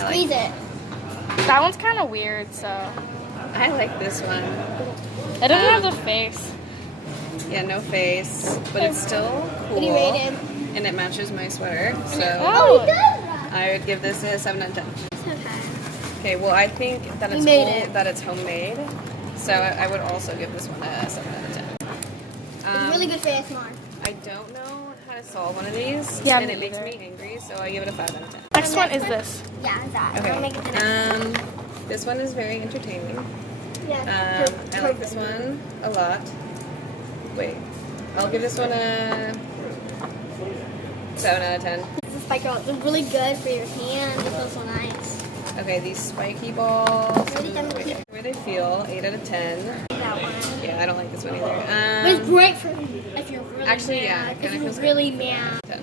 Squeeze it. That one's kind of weird, so. I like this one. It doesn't have the face. Yeah, no face, but it's still cool. What do you rate it? And it matches my sweater, so Oh, I would give this a 7 out of 10. Okay. Okay, well I think that it's made cool it. that it's homemade, so I would also give this one a 7 out of 10. It's really good for ASMR. I don't know how to solve one of these, Yeah, and me it makes either. me angry, so I give it a 5 out of 10. Next one is this. Yeah, that. Okay, I'll make it the next this one is very entertaining. Yeah. I like this one a lot. Wait, I'll give this one a 7 out of 10. This is Spike Roll. It's really good for your hands. It feels so nice. Okay, these spiky balls. Really good. Wait, where they feel, 8 out of 10. That one. Yeah, I don't like this one either. But it's great for if you're really Actually, mad. yeah, If kinda you're feels really mad. 10.